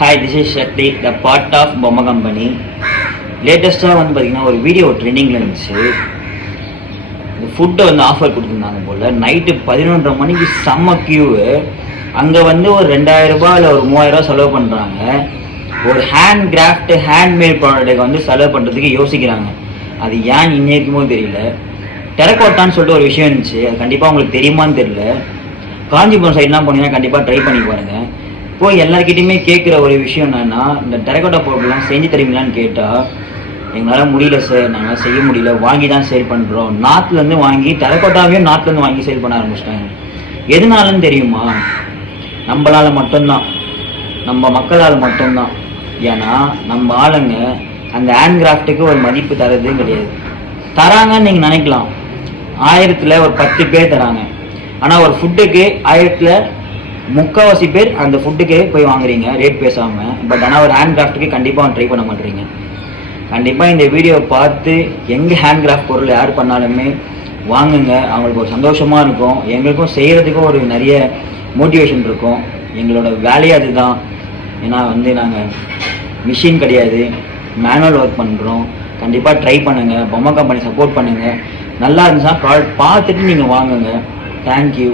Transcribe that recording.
Hi, this is Shakti, the part of Bommai company. லேட்டஸ்ட்டாக வந்து பார்த்திங்கன்னா ஒரு வீடியோ ட்ரெண்டிங்கில் இருந்துச்சு. இந்த ஃபுட்டை வந்து ஆஃபர் கொடுத்துருந்தாங்க போல். நைட்டு 11:30 மணிக்கு செம்ம க்யூவு. அங்கே வந்து ஒரு 2000 ரூபாய் இல்லை ஒரு 3000 ரூபா செலவு பண்ணுறாங்க. ஒரு ஹேண்ட் கிராஃப்ட் ஹேண்ட்மேட் ப்ராடக்ட்டுக்கு வந்து செலவு பண்ணுறதுக்கு யோசிக்கிறாங்க. அது ஏன் இன்னைக்குமோ தெரியல. டெரக்கோட்டான்னு சொல்லிட்டு ஒரு விஷயம் இருந்துச்சு. அது கண்டிப்பாக உங்களுக்கு தெரியுமான்னு தெரியல. காஞ்சிபுரம் சைட்லாம் போனீங்கன்னா கண்டிப்பாக ட்ரை பண்ணி பாருங்கள். இப்போ எல்லாருக்கிட்டையுமே கேட்குற ஒரு விஷயம் என்னென்னா, இந்த டெரக்கோட்டா பொருட்கள்லாம் செஞ்சு தருவீங்களான்னு கேட்டால், எங்களால் முடியல சார், நாங்கள் செய்ய முடியல, வாங்கி தான் சேல் பண்ணுறோம். நார்த்லேருந்து வாங்கி டெரக்கோட்டாவையும் நார்த்லேருந்து வாங்கி சேல் பண்ண ஆரம்பிச்சிட்டாங்க. எதுனாலன்னு தெரியுமா? நம்மளால் மட்டும்தான், நம்ம மக்களால் மட்டும்தான். ஏன்னா நம்ம ஆளுங்க அந்த ஹேண்ட் கிராஃப்ட்டுக்கு ஒரு மதிப்பு தரது கிடையாது. தராங்கன்னு நீங்கள் நினைக்கலாம், 1000ல் ஒரு 10 பேர் தராங்க. ஆனால் ஒரு ஃபுட்டுக்கு 1000ல் 3/4 பேர் அந்த ஃபுட்டுக்கே போய் வாங்குறீங்க ரேட் பேசாமல். பட் ஆனால் ஒரு ஹேண்ட் கிராஃப்ட்டுக்கு கண்டிப்பாக ட்ரை பண்ண மாட்டேறீங்க. கண்டிப்பாக இந்த வீடியோ பார்த்து எங்கள் ஹேண்ட் கிராஃப்ட் பொருள் யார் பண்ணாலுமே வாங்குங்க. அவங்களுக்கு ஒரு சந்தோஷமாக இருக்கும், எங்களுக்கும் செய்கிறதுக்கும் ஒரு நிறைய மோட்டிவேஷன் இருக்கும். எங்களோட வேலையே அதுதான். ஏன்னா வந்து நாங்கள் மிஷின் கிடையாது, மேனுவல் ஒர்க் பண்ணுறோம். கண்டிப்பாக ட்ரை பண்ணுங்கள், பொம்மை கம்பெனி சப்போர்ட் பண்ணுங்கள். நல்லா இருந்துச்சுன்னா ப்ராடக்ட் பார்த்துட்டு நீங்கள் வாங்குங்க. தேங்க்யூ.